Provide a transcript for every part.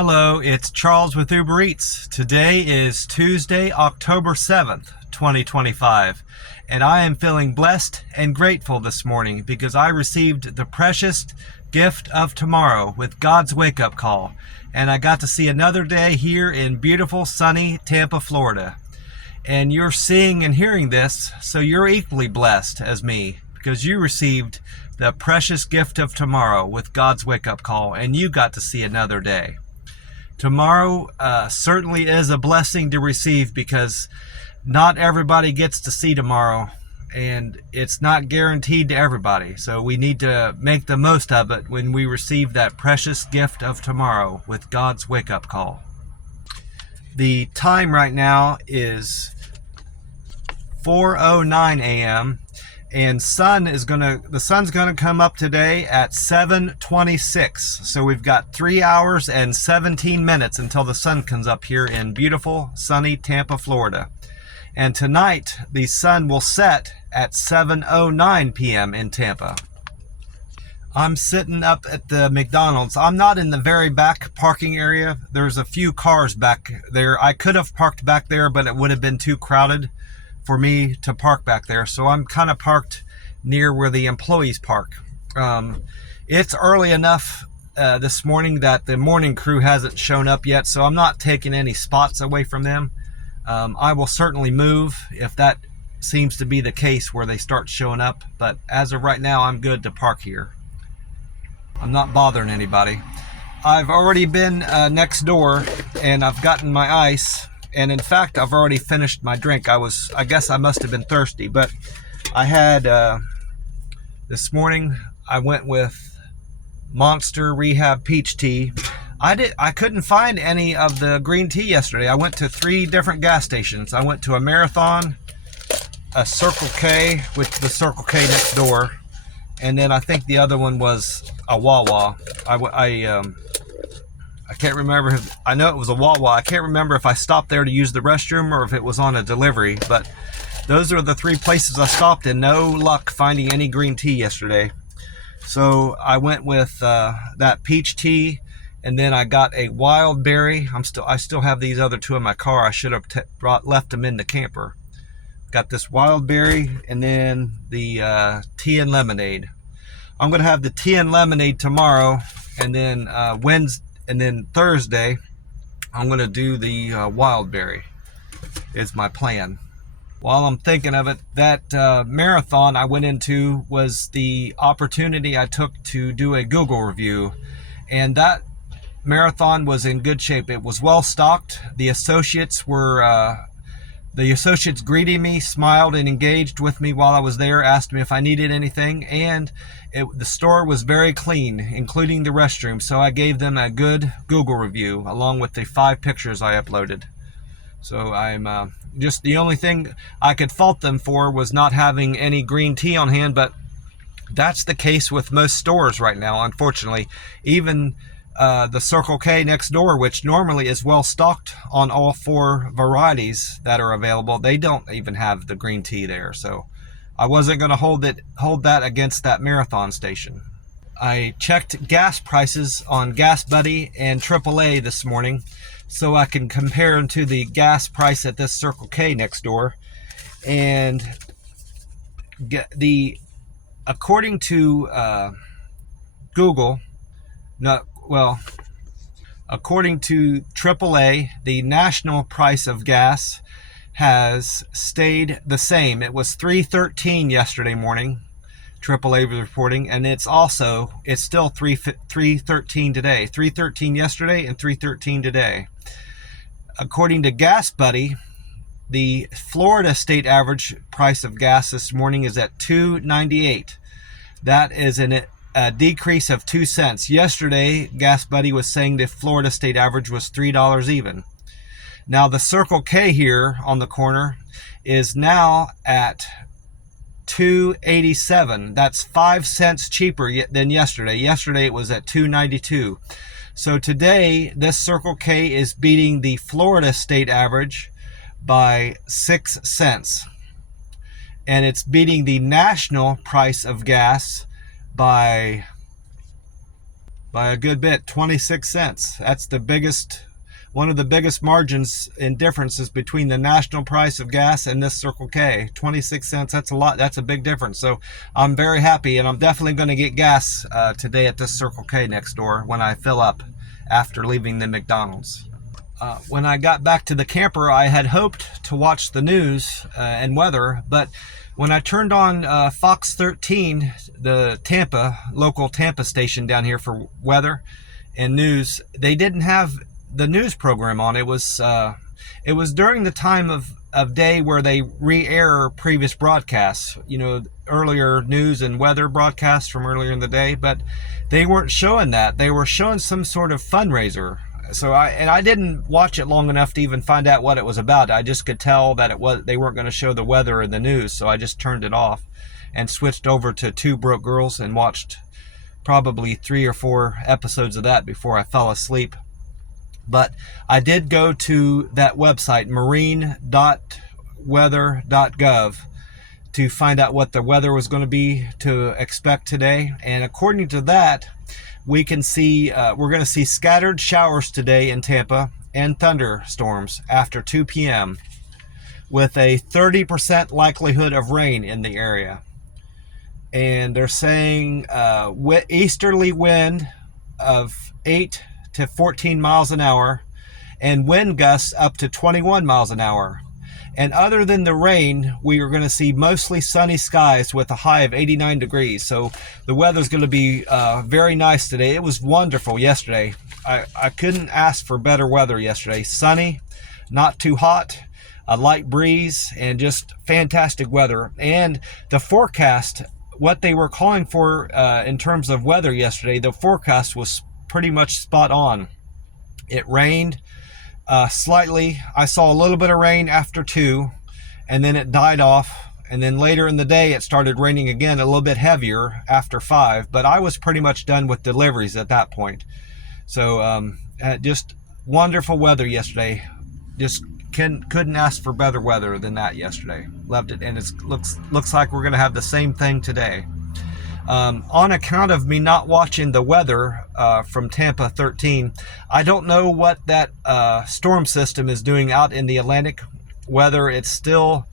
Hello, it's Charles with Uber Eats. Today is Tuesday, October 7th, 2025, and I am feeling blessed and grateful this morning because I received the precious gift of tomorrow with God's wake-up call, and I got to see another day here in beautiful, sunny Tampa, Florida. And you're seeing and hearing this, so you're equally blessed as me because you received the precious gift of tomorrow with God's wake-up call, and you got to see another day. Tomorrow certainly is a blessing to receive because not everybody gets to see tomorrow, and it's not guaranteed to everybody. So we need to make the most of it when we receive that precious gift of tomorrow with God's wake-up call. The time right now is 4:09 a.m. and the sun's gonna come up today at 7:26. So we've got 3 hours and 17 minutes until the sun comes up here in beautiful sunny Tampa, Florida. And tonight the sun will set at 7:09 p.m. in Tampa. I'm sitting up at the McDonald's. I'm not in the very back parking area. There's a few cars back there. I could have parked back there, but it would have been too crowded for me to park back there, so I'm kind of parked near where the employees park. It's early enough this morning that the morning crew hasn't shown up yet, so I'm not taking any spots away from them. I will certainly move if that seems to be the case where they start showing up, but as of right now I'm good to park here. I'm not bothering anybody. I've already been next door and I've gotten my ice. And in fact, I've already finished my drink. I guess I must have been thirsty, but I had, this morning, I went with Monster Rehab Peach Tea. I couldn't find any of the green tea yesterday. I went to 3 different gas stations. I went to a Marathon, a Circle K, with the Circle K next door, and then I think the other one was a Wawa. I can't remember. I know it was a Wawa. I can't remember if I stopped there to use the restroom or if it was on a delivery, but those are the 3 places I stopped and no luck finding any green tea yesterday. So I went with that peach tea, and then I got a wild berry. I still have these other 2 in my car. I should have left them in the camper. Got this wild berry and then the tea and lemonade. I'm going to have the tea and lemonade tomorrow, and then Wednesday. And then Thursday, I'm going to do the wild berry, is my plan. While I'm thinking of it, that marathon I went into was the opportunity I took to do a Google review. And that marathon was in good shape. It was well stocked. The associates greeted me, smiled, and engaged with me while I was there, asked me if I needed anything, and the store was very clean, including the restroom, so I gave them a good Google review, along with the 5 pictures I uploaded. So I'm just, the only thing I could fault them for was not having any green tea on hand, but that's the case with most stores right now, unfortunately. Even the Circle K next door, which normally is well stocked on all 4 varieties that are available, they don't even have the green tea there. So I wasn't going to hold that against that Marathon station. I checked gas prices on Gas Buddy and AAA this morning so I can compare them to the gas price at this Circle K next door. And according to Google, according to AAA, the national price of gas has stayed the same. It was $3.13 yesterday morning, AAA was reporting, and it's still $3.13 today. $3.13 yesterday and $3.13 today. According to Gas Buddy, the Florida state average price of gas this morning is at $2.98. That is a decrease of 2 cents. Yesterday, Gas Buddy was saying the Florida state average was $3 even. Now the Circle K here on the corner is now at $2.87. That's 5 cents cheaper than yesterday. Yesterday it was at $2.92. So today this Circle K is beating the Florida state average by 6 cents. And it's beating the national price of gas by by a good bit, 26 cents. That's the biggest, one of the biggest margins in differences between the national price of gas and this Circle K. 26 cents, that's a lot. That's a big difference. So I'm very happy, and I'm definitely going to get gas today at this Circle K next door when I fill up after leaving the McDonald's. When I got back to the camper, I had hoped to watch the news and weather, but when I turned on Fox 13, the local Tampa station down here for weather and news, they didn't have the news program on. It was during the time of day where they re-air previous broadcasts, earlier news and weather broadcasts from earlier in the day, but they weren't showing that. They were showing some sort of fundraiser. So I didn't watch it long enough to even find out what it was about. I just could tell that they weren't going to show the weather in the news, so I just turned it off and switched over to Two Broke Girls and watched probably 3 or 4 episodes of that before I fell asleep. But I did go to that website, marine.weather.gov, to find out what the weather was going to be to expect today. And according to that, we can see we're going to see scattered showers today in Tampa and thunderstorms after 2 p.m. with a 30% likelihood of rain in the area. And they're saying easterly wind of 8 to 14 miles an hour and wind gusts up to 21 miles an hour. And other than the rain, we are going to see mostly sunny skies with a high of 89 degrees. So the weather's going to be very nice today. It was wonderful yesterday. I couldn't ask for better weather yesterday. Sunny, not too hot, a light breeze, and just fantastic weather. And the forecast, what they were calling for in terms of weather yesterday, the forecast was pretty much spot on. It rained slightly. I saw a little bit of rain after 2, and then it died off. And then later in the day, it started raining again, a little bit heavier after 5. But I was pretty much done with deliveries at that point. So just wonderful weather yesterday. Just couldn't ask for better weather than that yesterday. Loved it, and it looks like we're going to have the same thing today. On account of me not watching the weather from Tampa 13, I don't know what that storm system is doing out in the Atlantic, whether it's still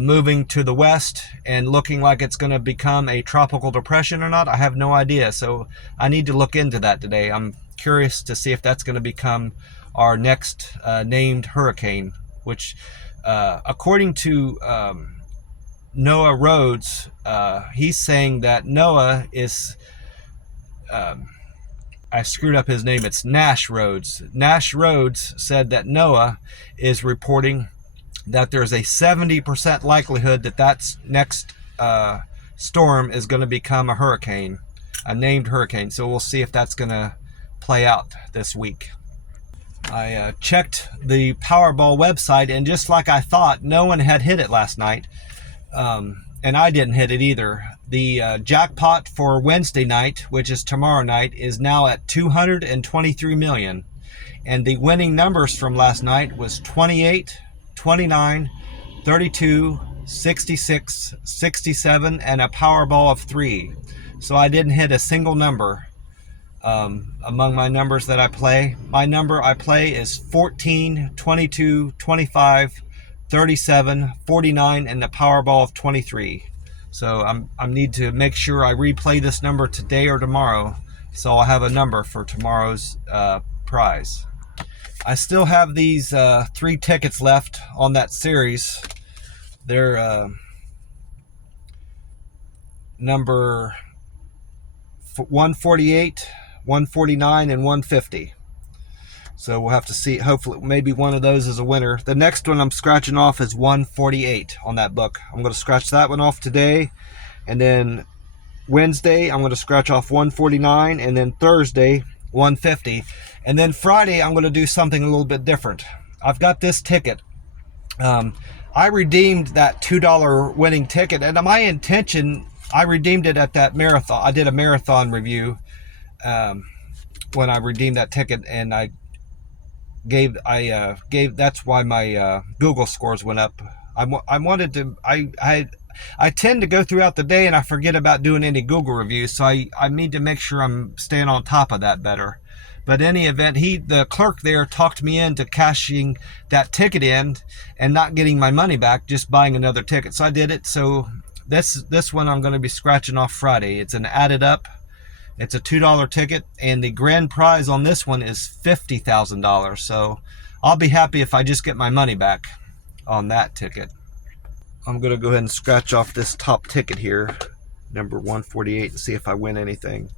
moving to the west and looking like it's going to become a tropical depression or not. I have no idea, so I need to look into that today. I'm curious to see if that's going to become our next named hurricane, which according to Noah Rhodes, he's saying that Noah is, I screwed up his name, it's Nash Rhodes. Nash Rhodes said that Noah is reporting that there's a 70% likelihood that next storm is going to become a hurricane, a named hurricane. So we'll see if that's going to play out this week. I checked the Powerball website, and just like I thought, no one had hit it last night. And I didn't hit it either. The jackpot for Wednesday night, which is tomorrow night, is now at 223 million. And the winning numbers from last night was 28, 29, 32, 66, 67, and a Powerball of 3. So I didn't hit a single number among my numbers that I play. My number I play is 14, 22, 25, 37, 49, and the Powerball of 23. So I need to make sure I replay this number today or tomorrow, so I'll have a number for tomorrow's prize. I still have these 3 tickets left on that series. They're number 148, 149, and 150. So we'll have to see. Hopefully, maybe one of those is a winner. The next one I'm scratching off is 148 on that book. I'm going to scratch that one off today. And then Wednesday, I'm going to scratch off 149. And then Thursday, 150. And then Friday, I'm going to do something a little bit different. I've got this ticket. I redeemed that $2 winning ticket. And my intention, I redeemed it at that marathon. I did a marathon review when I redeemed that ticket. And I gave that's why my Google scores went up. I I tend to go throughout the day and I forget about doing any Google reviews, so I need to make sure I'm staying on top of that better. But in any event, the clerk there talked me into cashing that ticket in and not getting my money back, just buying another ticket. So I did it. So this one I'm going to be scratching off Friday. It's an added up. It's a $2 ticket, and the grand prize on this one is $50,000. So I'll be happy if I just get my money back on that ticket. I'm going to go ahead and scratch off this top ticket here, number 148, and see if I win anything.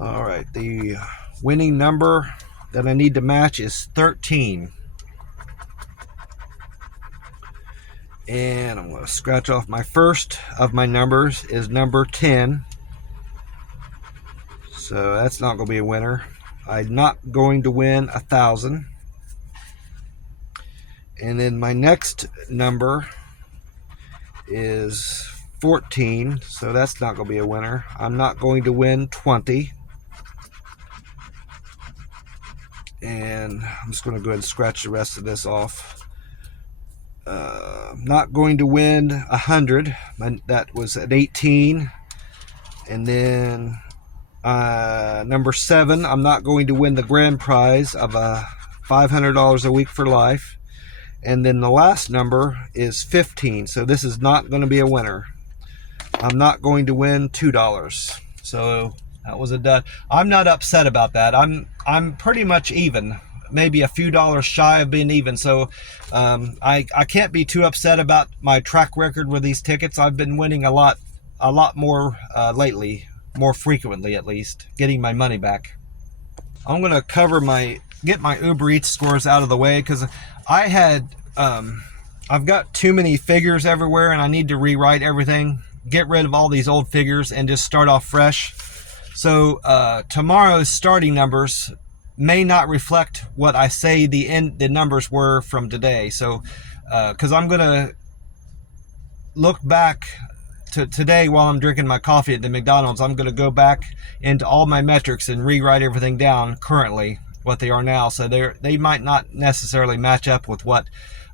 All right, the winning number that I need to match is 13. And I'm going to scratch off my first of my numbers is number 10. So that's not going to be a winner. I'm not going to win 1,000. And then my next number is 14. So that's not going to be a winner. I'm not going to win 20. And I'm just going to go ahead and scratch the rest of this off. Not going to win 100. That was at 18. And then number 7, I'm not going to win the grand prize of $500 a week for life. And then the last number is 15. So this is not going to be a winner. I'm not going to win $2. So that was a dud. I'm not upset about that. I'm pretty much even, maybe a few dollars shy of being even. So I can't be too upset about my track record with these tickets. I've been winning a lot more lately, more frequently at least, getting my money back. I'm gonna get my Uber Eats scores out of the way because I've got too many figures everywhere and I need to rewrite everything, get rid of all these old figures and just start off fresh. So tomorrow's starting numbers may not reflect what I say the numbers were from today. So because I'm gonna look back to today while I'm drinking my coffee at the McDonald's, I'm gonna go back into all my metrics and rewrite everything down currently what they are now. So they might not necessarily match up with what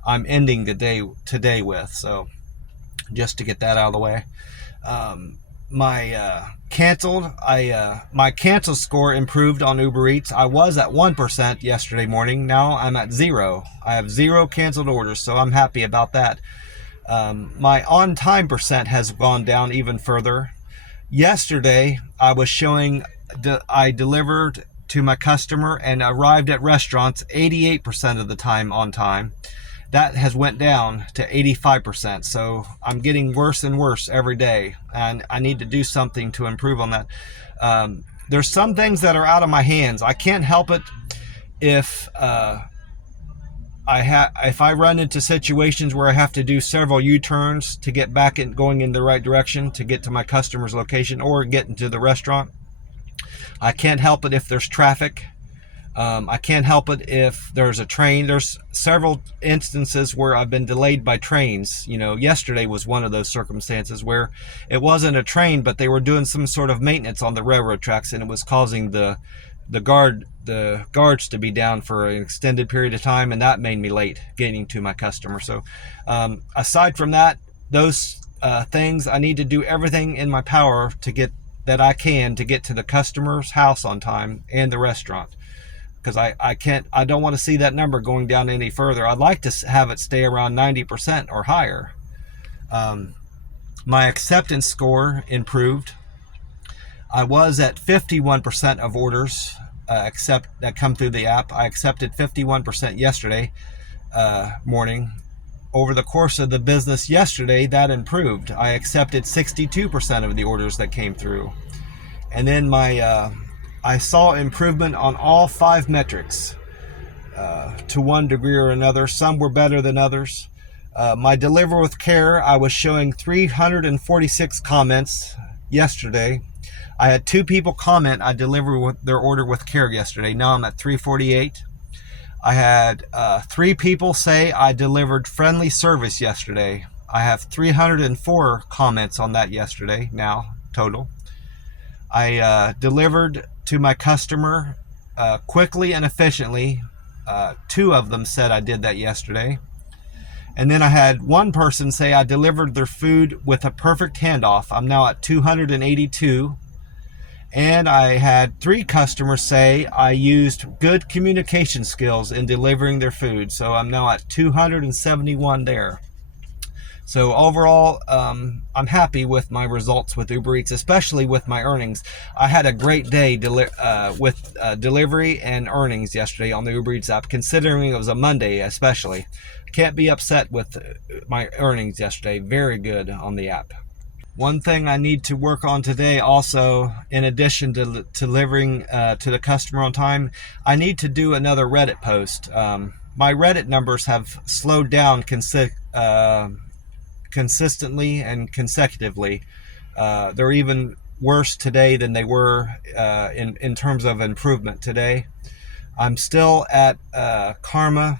I'm ending the day today with. So just to get that out of the way. My cancel score improved on Uber Eats. I was at 1% yesterday morning. Now I'm at 0. I have 0 canceled orders, so I'm happy about that. My on-time percent has gone down even further. Yesterday, I was showing I delivered to my customer and arrived at restaurants 88% of the time on time. That has went down to 85%. So I'm getting worse and worse every day, and I need to do something to improve on that. There's some things that are out of my hands. I can't help it if I run into situations where I have to do several U-turns to get back and going in the right direction to get to my customer's location or get into the restaurant. I can't help it if there's traffic. I can't help it if there's a train. There's several instances where I've been delayed by trains. You know, yesterday was one of those circumstances where it wasn't a train, but they were doing some sort of maintenance on the railroad tracks, and it was causing the guards to be down for an extended period of time, and that made me late getting to my customer. So aside from that, those things, I need to do everything in my power to get to the customer's house on time and the restaurant. Because I don't want to see that number going down any further. I'd like to have it stay around 90% or higher. My acceptance score improved. I was at 51% of orders that come through the app. I accepted 51% yesterday morning. Over the course of the business yesterday, that improved. I accepted 62% of the orders that came through. And then I saw improvement on all 5 metrics to one degree or another. Some were better than others. My Deliver with Care, I was showing 346 comments yesterday. I had 2 people comment I delivered their order with care yesterday. Now I'm at 348. I had 3 people say I delivered friendly service yesterday. I have 304 comments on that yesterday now, total. I delivered to my customer quickly and efficiently. 2 of them said I did that yesterday. And then I had one person say I delivered their food with a perfect handoff. I'm now at 282. And I had 3 customers say I used good communication skills in delivering their food. So I'm now at 271 there. So overall, I'm happy with my results with Uber Eats, especially with my earnings. I had a great day with delivery and earnings yesterday on the Uber Eats app, considering it was a Monday especially. Can't be upset with my earnings yesterday. Very good on the app. One thing I need to work on today also, in addition to delivering to the customer on time, I need to do another Reddit post. My Reddit numbers have slowed down consistently and consecutively. They're even worse today than they were in terms of improvement today. I'm still at karma.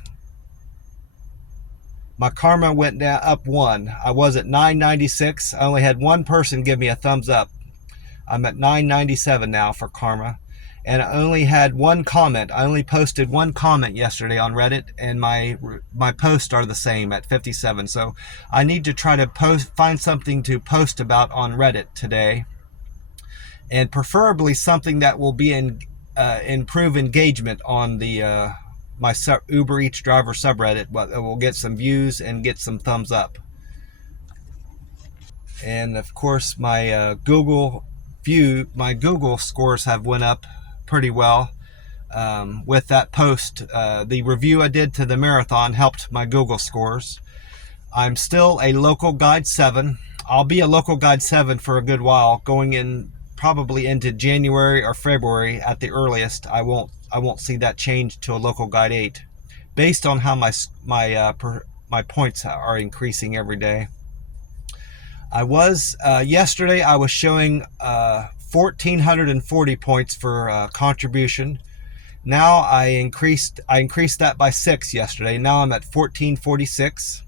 My karma went down up 1. I was at 996. I only had 1 person give me a thumbs up. I'm at 997 now for karma. And I only had 1 comment. I only posted 1 comment yesterday on Reddit, and my posts are the same at 57. So I need to try to find something to post about on Reddit today, and preferably something that will be improve engagement on the my Uber Eats driver subreddit. But it will get some views and get some thumbs up. And of course, my Google scores have went up pretty well with that post. The review I did to the marathon helped my Google scores. I'm still a local guide 7. I'll be a local guide 7 for a good while, going in probably into January or February at the earliest. I won't see that change to a local guide 8, based on how my points are increasing every day. I was yesterday I was showing 1,440 points for contribution. Now I increased that by 6 yesterday. Now I'm at 1,446.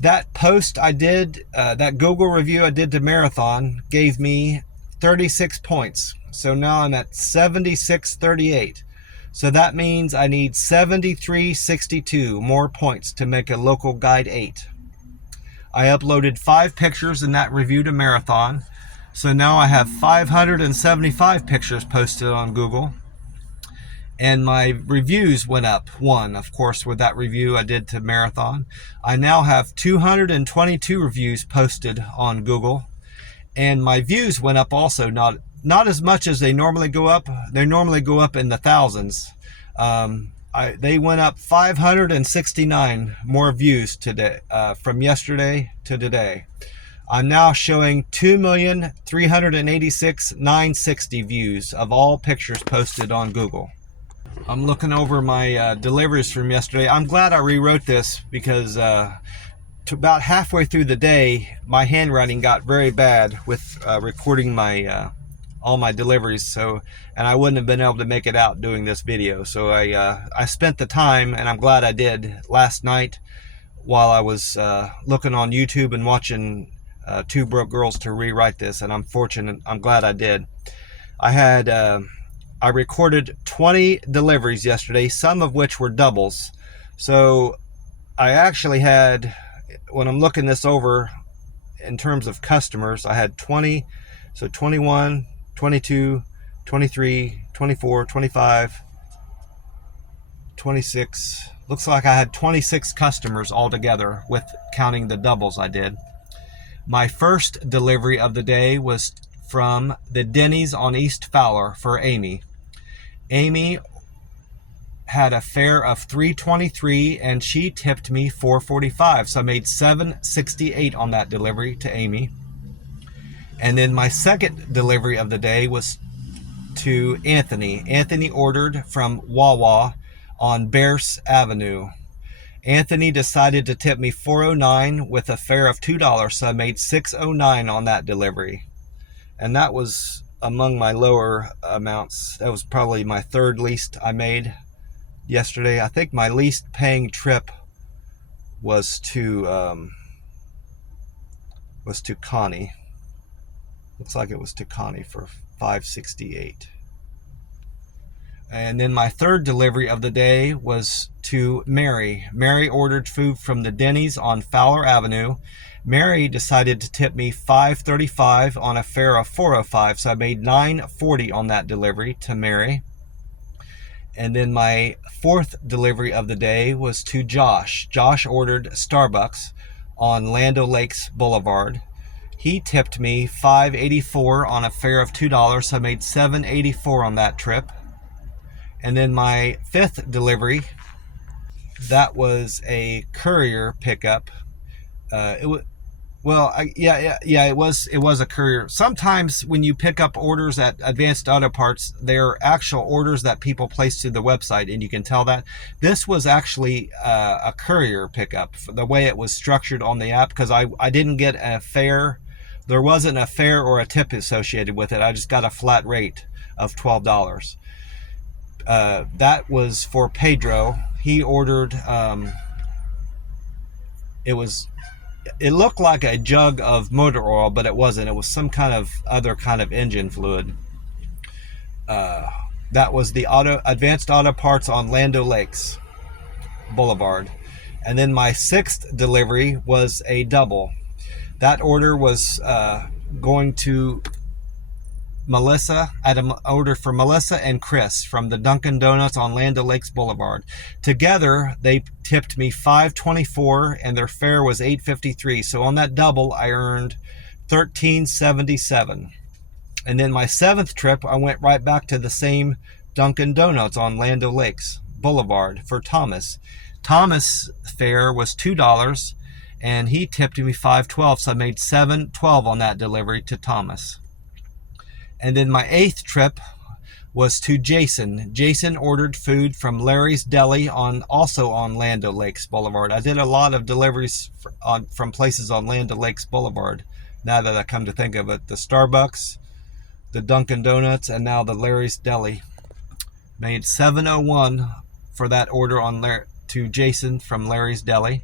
That post I did, that Google review I did to Marathon, gave me 36 points. So now I'm at 7638. So that means I need 7362 more points to make a local guide 8. I uploaded 5 pictures in that review to Marathon. So now I have 575 pictures posted on Google. And my reviews went up 1, of course, with that review I did to Marathon. I now have 222 reviews posted on Google. And my views went up also, not as much as they normally go up. They normally go up in the thousands. They went up 569 more views today, from yesterday to today. I'm now showing 2,386,960 views of all pictures posted on Google. I'm looking over my deliveries from yesterday. I'm glad I rewrote this because to about halfway through the day, my handwriting got very bad with recording my all my deliveries, and I wouldn't have been able to make it out doing this video. So I spent the time, and I'm glad I did, last night while I was looking on YouTube and watching Two Broke Girls to rewrite this, and I'm glad I did. I recorded 20 deliveries yesterday, some of which were doubles. So I actually had, when I'm looking this over in terms of customers, I had 20, so 21, 22, 23, 24, 25, 26. Looks like I had 26 customers altogether with counting the doubles I did. My first delivery of the day was from the Denny's on East Fowler for Amy. Amy had a fare of $3.23 and she tipped me $4.45, so I made $7.68 on that delivery to Amy. And then my second delivery of the day was to Anthony. Anthony ordered from Wawa on Bears Avenue. Anthony decided to tip me $4.09 with a fare of $2, so I made $6.09 on that delivery. And that was among my lower amounts. That was probably my third least I made yesterday. I think my least paying trip was to Connie. Looks like it was to Connie for $5.68. And then my third delivery of the day was to Mary. Mary ordered food from the Denny's on Fowler Avenue. Mary decided to tip me $5.35 on a fare of $4.05, so I made $9.40 on that delivery to Mary. And then my fourth delivery of the day was to Josh. Josh ordered Starbucks on Land O'Lakes Boulevard. He tipped me $5.84 on a fare of $2, so I made $7.84 on that trip. And then my fifth delivery, that was a courier pickup. It was a courier. Sometimes when you pick up orders at Advanced Auto Parts, they're actual orders that people place to the website, and you can tell that. This was actually a courier pickup, the way it was structured on the app, because I didn't get a fare. There wasn't a fare or a tip associated with it. I just got a flat rate of $12. That was for Pedro. He ordered, it looked like a jug of motor oil, but it wasn't. It was some kind of other kind of engine fluid. That was the Advanced Auto Parts on Land O'Lakes Boulevard. And then my sixth delivery was a double. That order was going to Melissa. I had an order for Melissa and Chris from the Dunkin' Donuts on Land O'Lakes Boulevard. Together, they tipped me $5.24 and their fare was $8.53. So on that double, I earned $13.77. And then my seventh trip, I went right back to the same Dunkin' Donuts on Land O'Lakes Boulevard for Thomas. Thomas' fare was $2 and he tipped me $5.12. So I made $7.12 on that delivery to Thomas. And then my eighth trip was to Jason. Jason ordered food from Larry's Deli also on Land O'Lakes Boulevard. I did a lot of deliveries from places on Land O'Lakes Boulevard, now that I come to think of it. The Starbucks, the Dunkin' Donuts, and now the Larry's Deli. Made $7.01 for that order to Jason from Larry's Deli.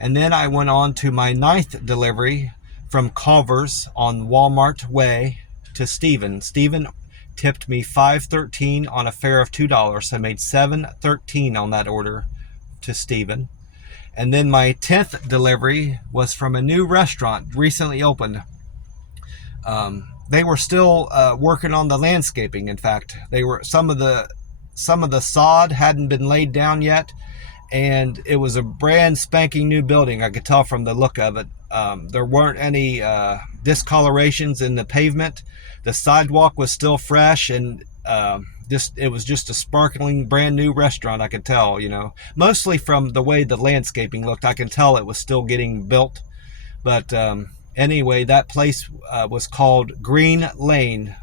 And then I went on to my ninth delivery from Culver's on Walmart Way to Stephen. Stephen tipped me $5.13 on a fare of $2. So I made $7.13 on that order to Stephen. And then my 10th delivery was from a new restaurant recently opened. They were still working on the landscaping. In fact, they were some of the sod hadn't been laid down yet, and it was a brand spanking new building. I could tell from the look of it. There weren't any discolorations in the pavement. The sidewalk was still fresh, and it was just a sparkling brand new restaurant. I could tell, mostly from the way the landscaping looked. I can tell it was still getting built. But anyway, that place was called Green Lane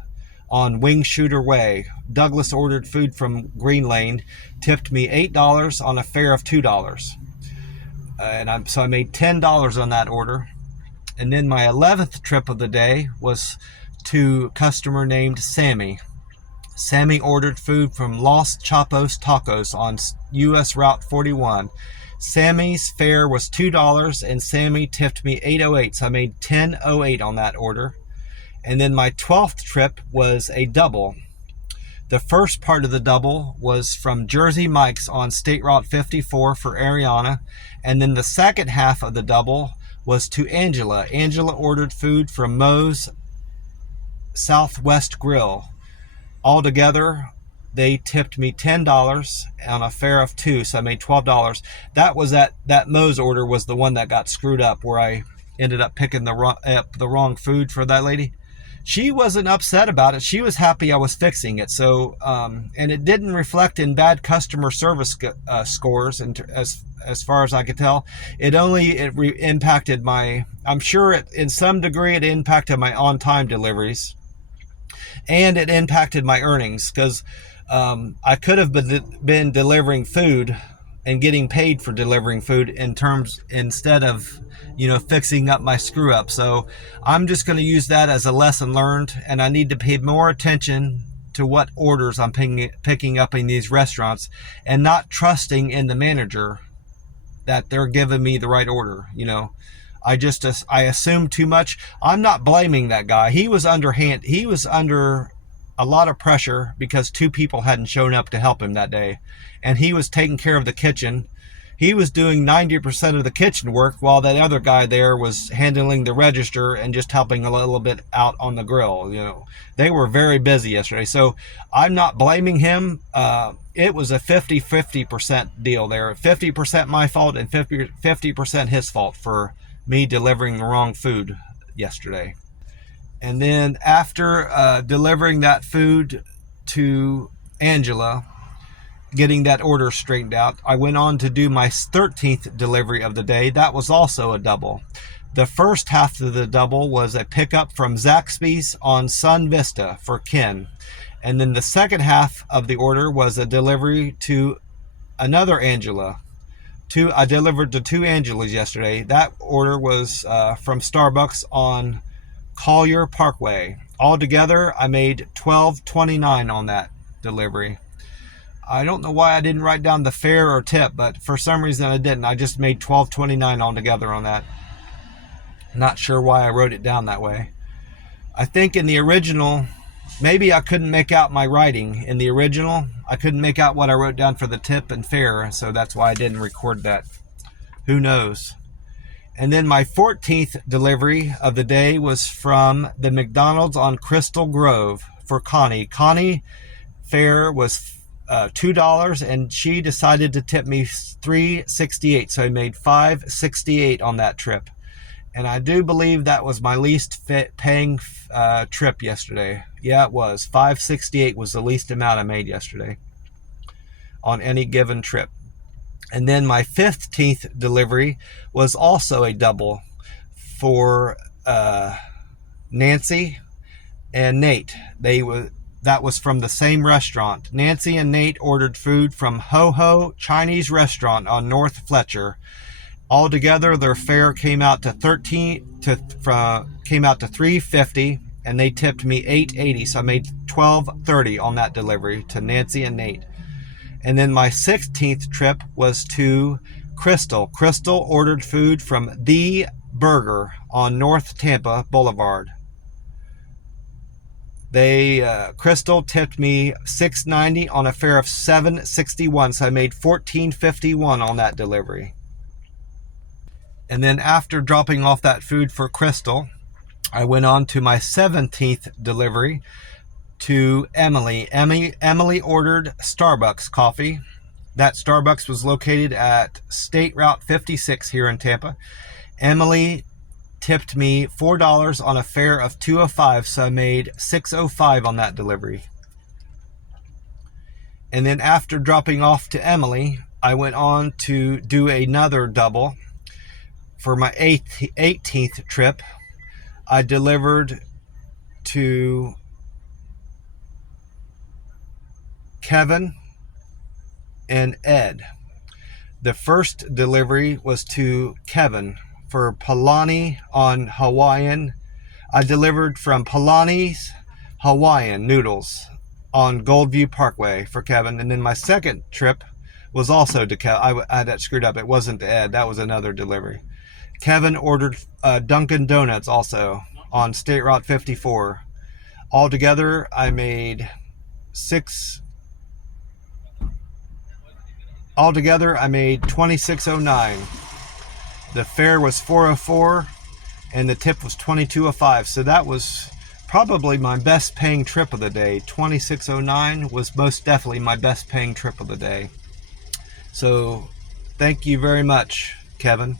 on Wing Shooter Way. Douglas ordered food from Green Lane, tipped me $8 on a fare of $2. So I made $10 on that order. And then my 11th trip of the day was to a customer named Sammy. Sammy ordered food from Los Chapos Tacos on US Route 41. Sammy's fare was $2 and Sammy tipped me $8.08, so I made $10.08 on that order. And then my 12th trip was a double. The first part of the double was from Jersey Mike's on State Route 54 for Ariana. And then the second half of the double was to Angela. Angela ordered food from Moe's Southwest Grill. Altogether, they tipped me $10 on a fare of $2, so I made $12. That Moe's order was the one that got screwed up, where I ended up picking the wrong food for that lady. She wasn't upset about it. She was happy I was fixing it. So, and it didn't reflect in bad customer service scores, and as far as I could tell. It impacted I'm sure in some degree it impacted my on-time deliveries, and it impacted my earnings, because I could have been delivering food and getting paid for delivering food instead of fixing up my screw up. So I'm just going to use that as a lesson learned, and I need to pay more attention to what orders I'm picking up in these restaurants, and not trusting in the manager that they're giving me the right order. I assumed too much. I'm not blaming that guy. He was underhand. He was under a lot of pressure because 2 people hadn't shown up to help him that day. And he was taking care of the kitchen. He was doing 90% of the kitchen work while that other guy there was handling the register and just helping a little bit out on the grill. You know, they were very busy yesterday. So I'm not blaming him. It was a 50-50% deal there. 50% my fault and 50% his fault for me delivering the wrong food yesterday. And then after delivering that food to Angela, getting that order straightened out, I went on to do my 13th delivery of the day. That was also a double. The first half of the double was a pickup from Zaxby's on Sun Vista for Ken. And then the second half of the order was a delivery to another Angela. I delivered to 2 Angelas yesterday. That order was from Starbucks on Collier Parkway. Altogether, I made $12.29 on that delivery. I don't know why I didn't write down the fare or tip, but for some reason I didn't. I just made $12.29 altogether on that. Not sure why I wrote it down that way. I think in the original, maybe I couldn't make out my writing. In the original, I couldn't make out what I wrote down for the tip and fare, so that's why I didn't record that. Who knows? And then my 14th delivery of the day was from the McDonald's on Crystal Grove for Connie. Connie fare was $2, and she decided to tip me $3.68, so I made $5.68 on that trip. And I do believe that was my least paying trip yesterday. Yeah, it was. $5.68 was the least amount I made yesterday on any given trip. And then my 15th delivery was also a double for Nancy and Nate. That was from the same restaurant. Nancy and Nate ordered food from Ho Ho Chinese Restaurant on North Fletcher. Altogether, their fare came out to $3.50, and they tipped me $8.80. So I made $12.30 on that delivery to Nancy and Nate. And then my 16th trip was to Crystal. Crystal ordered food from The Burger on North Tampa Boulevard. Crystal tipped me $6.90 on a fare of $7.61, so I made $14.51 on that delivery. And then after dropping off that food for Crystal, I went on to my 17th delivery to Emily. Emily ordered Starbucks coffee. That Starbucks was located at State Route 56 here in Tampa. Emily tipped me $4 on a fare of $2.05, so I made $6.05 on that delivery. And then after dropping off to Emily, I went on to do another double. For my 18th trip, I delivered to Kevin and Ed. The first delivery was to Kevin for Palani on Hawaiian. I delivered from Palani's Hawaiian Noodles on Goldview Parkway for Kevin. And then my second trip was also to Kevin. I had that screwed up. It wasn't to Ed. That was another delivery. Kevin ordered Dunkin' Donuts also on State Route 54. Altogether, I made $26.09. The fare was $4.04 and the tip was $22.05. So that was probably my best paying trip of the day. $26.09 was most definitely my best paying trip of the day. So thank you very much, Kevin,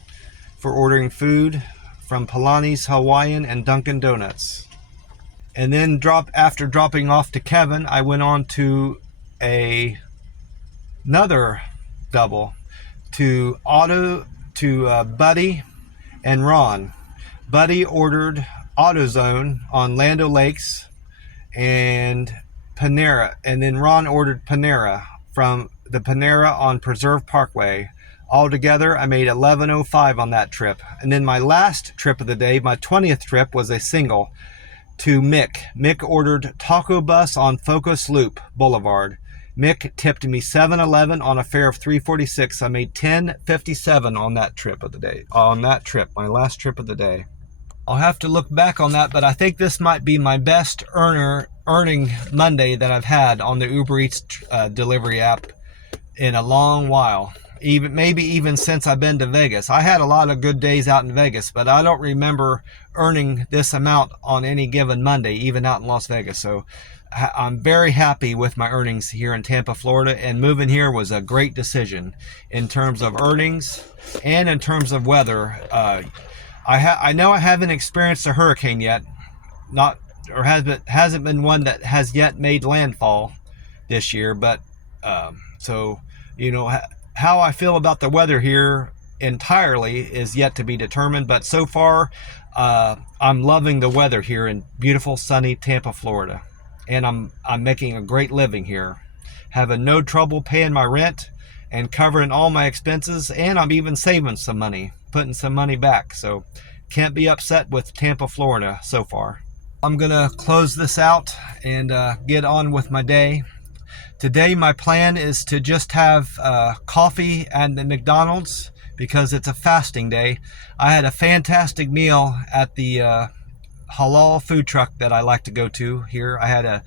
for ordering food from Palani's Hawaiian and Dunkin' Donuts. And then after dropping off to Kevin, I went on to another double to Buddy and Ron. Buddy ordered AutoZone on Land O'Lakes and Panera, and then Ron ordered Panera from the Panera on Preserve Parkway. Altogether, I made $11.05 on that trip. And then my last trip of the day, my 20th trip, was a single to Mick. Mick ordered Taco Bus on Focus Loop Boulevard. Mick tipped me $7.11 on a fare of $3.46. I made $10.57 on that trip of the day. On that trip, my last trip of the day. I'll have to look back on that, but I think this might be my best earner earning Monday that I've had on the Uber Eats delivery app in a long while. Maybe even since I've been to Vegas. I had a lot of good days out in Vegas, but I don't remember earning this amount on any given Monday, even out in Las Vegas. So I'm very happy with my earnings here in Tampa, Florida, and moving here was a great decision in terms of earnings and in terms of weather. I know I haven't experienced a hurricane yet, hasn't been one that has yet made landfall this year, but so you know how I feel about the weather here entirely is yet to be determined, but so far I'm loving the weather here in beautiful sunny Tampa, Florida, and I'm making a great living here, having no trouble paying my rent and covering all my expenses, and I'm even saving some money, putting some money back. So can't be upset with Tampa, Florida so far. I'm gonna close this out and get on with my day. Today my plan is to just have coffee at the McDonald's because it's a fasting day. I had a fantastic meal at the halal food truck that I like to go to here. I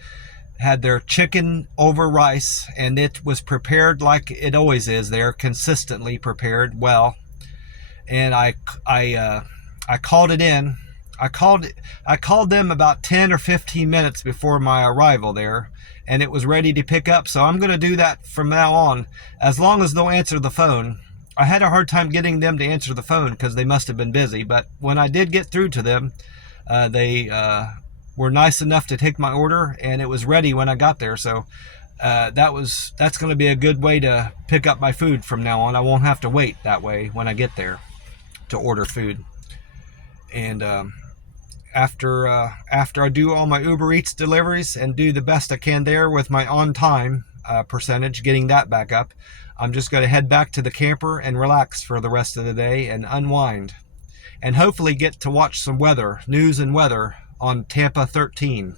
had their chicken over rice, and it was prepared like it always is. They're consistently prepared well, and I called it in. I called them about 10 or 15 minutes before my arrival there, and it was ready to pick up. So I'm going to do that from now on, as long as they'll answer the phone. I had a hard time getting them to answer the phone because they must have been busy, but when I did get through to them, they were nice enough to take my order, and it was ready when I got there. So that's going to be a good way to pick up my food from now on. I won't have to wait that way when I get there to order food. And after I do all my Uber Eats deliveries and do the best I can there with my on-time percentage, getting that back up, I'm just going to head back to the camper and relax for the rest of the day and unwind, and hopefully get to watch some weather, news and weather on Tampa 13,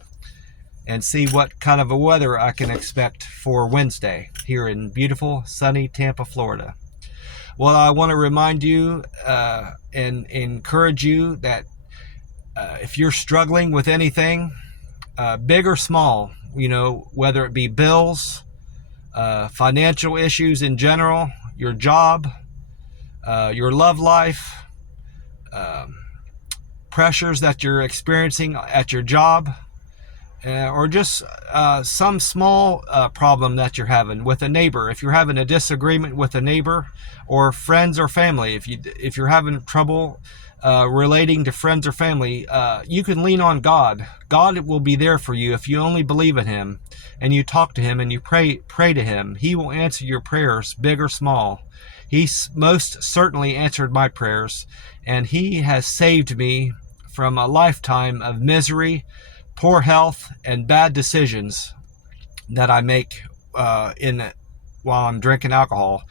and see what kind of a weather I can expect for Wednesday here in beautiful sunny Tampa, Florida. Well, I want to remind you and encourage you that if you're struggling with anything, big or small, you know, whether it be bills, financial issues in general, your job, your love life, pressures that you're experiencing at your job, or just some small problem that you're having with a neighbor. If you're having a disagreement with a neighbor or friends or family, if you're having trouble relating to friends or family, you can lean on God. God will be there for you if you only believe in Him and you talk to Him and you pray to Him. He will answer your prayers, big or small. He most certainly answered my prayers, and He has saved me from a lifetime of misery, poor health, and bad decisions that I make while I'm drinking alcohol.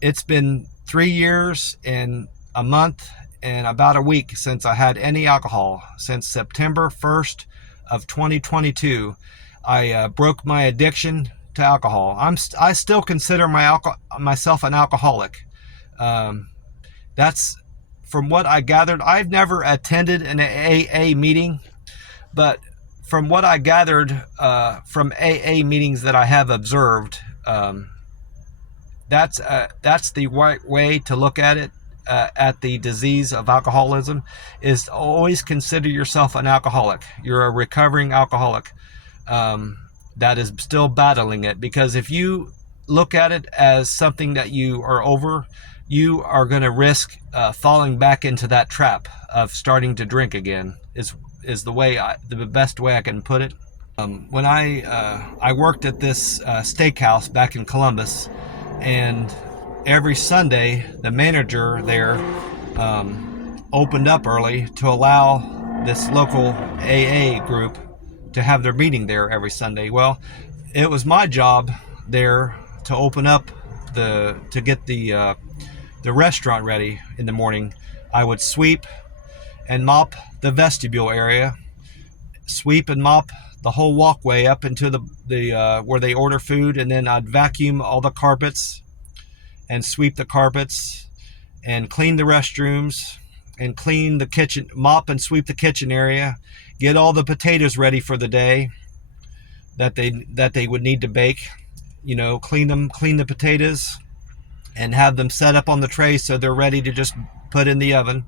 It's been 3 years and a month and about a week since I had any alcohol. Since September 1st of 2022, I broke my addiction to alcohol. I still consider myself an alcoholic. That's from what I gathered. I've never attended an AA meeting, but from what I gathered from AA meetings that I have observed, that's the right way to look at it. At the disease of alcoholism, is to always consider yourself an alcoholic. You're a recovering alcoholic that is still battling it, because if you look at it as something that you are over, you are going to risk falling back into that trap of starting to drink again, is the best way I can put it. When I worked at this steakhouse back in Columbus, and every Sunday, the manager there opened up early to allow this local AA group to have their meeting there every Sunday. Well, it was my job there to open up to get the restaurant ready in the morning. I would sweep and mop the vestibule area, sweep and mop the whole walkway up into the where they order food, and then I'd vacuum all the carpets and sweep the carpets and clean the restrooms and clean the kitchen, mop and sweep the kitchen area get all the potatoes ready for the day that they would need to bake. You know, clean the potatoes and have them set up on the tray so they're ready to just put in the oven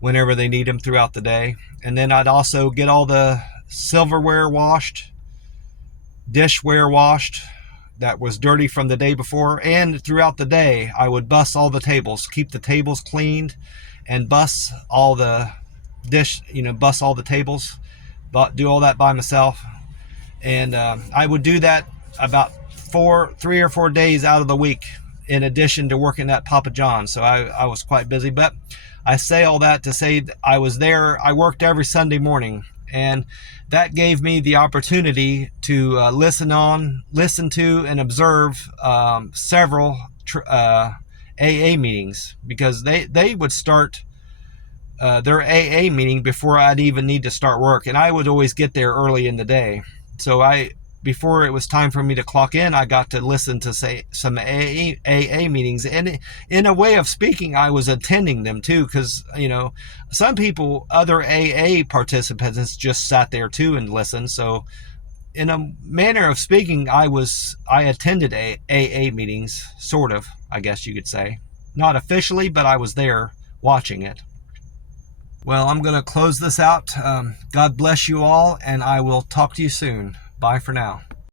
whenever they need them throughout the day. And then I'd also get all the silverware washed, dishware washed that was dirty from the day before. And throughout the day, I would bus all the tables, keep the tables cleaned, and bus all the bus all the tables, do all that by myself. And I would do that about 3 or 4 days out of the week, in addition to working at Papa John's. So I was quite busy. But I say all that to say that I was there. I worked every Sunday morning, and that gave me the opportunity to listen to and observe several AA meetings, because they would start their AA meeting before I'd even need to start work, and I would always get there early in the day. So before it was time for me to clock in, I got to listen to some AA meetings, and in a way of speaking, I was attending them too, because some people, other AA participants, just sat there too and listened. So in a manner of speaking, I attended AA meetings, sort of, I guess you could say. Not officially, but I was there watching it. Well, I'm going to close this out. God bless you all, and I will talk to you soon. Bye for now.